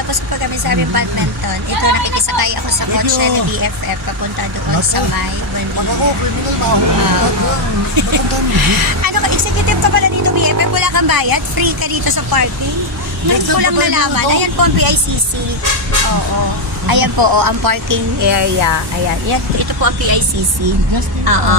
tapos po kami sa aming badminton. Ito, nakikisakay ako sa kotse ni BFF papunta doon sa may Bandila. Ano ka, executive ka pala dito BFF? Wala kang bayad? Free ka dito sa parking? Ngayon ko lang nalaman. Ayan po ang PICC. Oo. Ayan po, ang parking area. Ayan. Ito po ang PICC. Oo.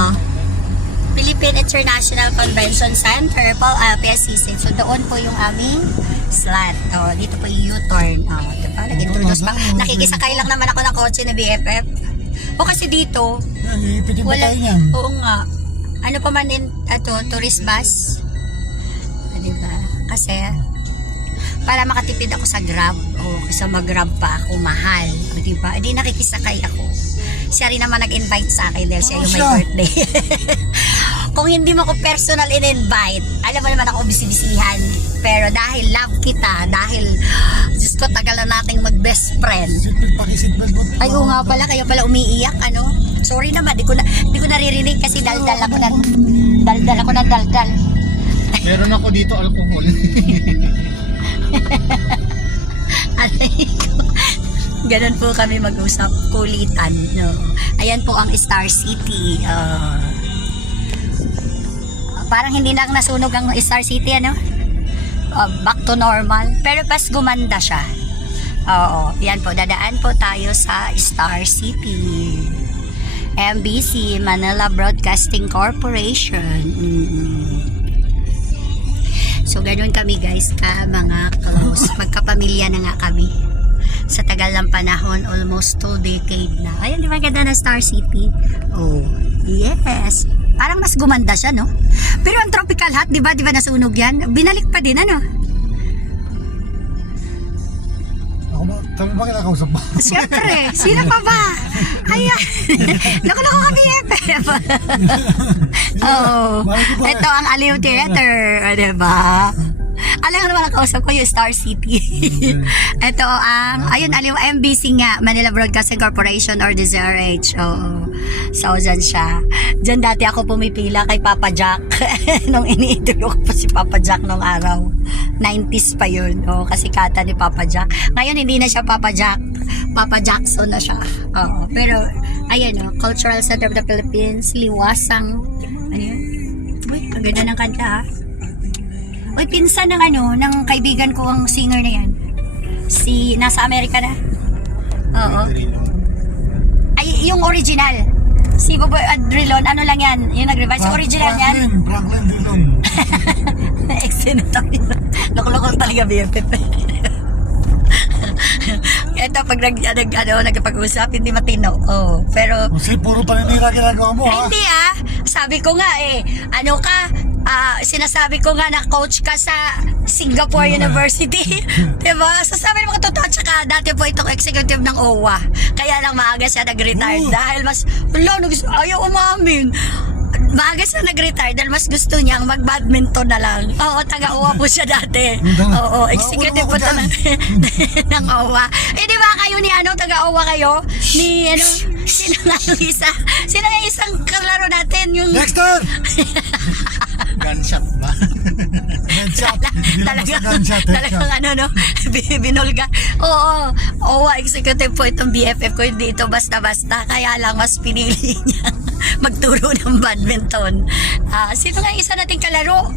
Philippine International Convention Center, PICC. So, doon po yung aming slot. Oh, dito po yung U-turn. Oh, diba? Nag-introduce pa. Nakikisakay lang naman ako ng kotse na BFF. O kasi dito, wala. Oo nga. Ano pa man din, tourist bus. Diba? Kasi, para makatipid ako sa Grab. O, kasi mag-Grab pa ako, mahal. O, diba? Hindi nakikisakay ako. Siya rin naman nag-invite sa akin dahil siya yung may birthday. Kung hindi mo ko personal in-invite, alam mo naman ako bisibisihan. Pero dahil love kita, dahil Diyos ko, tagal na nating mag-best friend. Ay, oo nga pala, kayo pala umiiyak, ano? Sorry naman, di ko naririnig kasi daldal ako ng daldal. Meron ako dito alcohol. Aray ko. Ganon po kami mag-usap, kulitan. No? Ayan po ang Star City. Parang hindi lang nasunog ang Star City, ano? Back to normal. Pero pas gumanda siya. Oo. Yan po, dadaan po tayo sa Star City. MBC, Manila Broadcasting Corporation. So, ganun kami guys, mga close. Magkapamilya na nga kami. Sa tagal ng panahon, almost 2 decade na. Ayan, di ba ganda na Star City? Oh, yes. Parang mas gumanda siya, no? Pero ang tropical hot, di ba nasunog yan? Binalik pa din, ano? Ako ba? Sabi ba kinakausap ba? Siyempre, sino pa ba? Ayan. Loko-loko kami, FF. Oh, ito ang Aliw Theater, di ba? Alam nga naman nakausap ko yung Star City. Ito ang, ayun, Aliw MBC nga, Manila Broadcasting Corporation or DZRH. Oo. So, dyan siya. Dyan dati ako pumipila kay Papa Jack. Nung iniidolo ko pa si Papa Jack nung araw. 90s pa yun. Oo, kasi kata ni Papa Jack. Ngayon, hindi na siya Papa Jack. Papa Jackson na siya. Oo. Pero, ayan o, Cultural Center of the Philippines, Liwasang, ano yun? Uy, ang ganda ng kanta ha. Uy, pinsan ng kaibigan ko ang singer na yan. Nasa Amerika na. Oo. Ay, yung original. Si Bobo Drilon, ano lang yan? Yung nag-revise. Original yan. Franklin Drilon. Ex-senator yun. Loko-loko talaga BFF. Ito, pag nagpag-usap, hindi matino. Oh, pero... Kasi puro paninira ginagawa mo, ha? Hindi sabi ko nga ano ka, sinasabi ko nga na coach ka sa Singapore University. Diba? Sasabi naman ko totoo, tsaka dati po itong executive ng OWA. Kaya lang maaga siya nag-retire dahil mas, ayaw umamin. Maaga siya nag-retire dahil mas gusto niyang mag-badminton na lang. Oo, taga-OWA po siya dati. Oo, executive po ito ng OWA. Di ba kayo ni taga-OWA kayo? Ni sino nga yung isa? Sino nga isang kalaro natin? Yung... Dexter! Gunshot ba? Talagang binulga. Oo, OWA executive po itong BFF ko. Hindi ito basta-basta. Kaya lang mas pinili niya magturo ng badminton. Sino nga isa nating kalaro?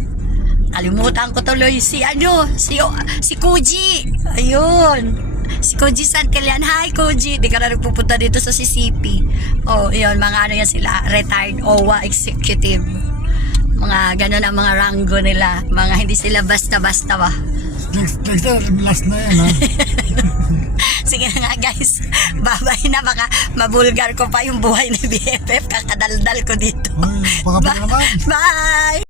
Kalimutan ko tuloy si Koji. Ayun. Si Koji Santillan. Hi Koji. Di ka na nagpupunta dito sa CCP. Oh, yun. Mga yan sila. Retired OWA executive. Mga gano'n ang mga ranggo nila. Mga hindi sila basta-basta ba. Dexter, last na yan, ha? Sige na nga guys. Bye-bye na. Baka mabulgar ko pa yung buhay ni BFF. Kakadaldal ko dito. Uy, naman. Bye!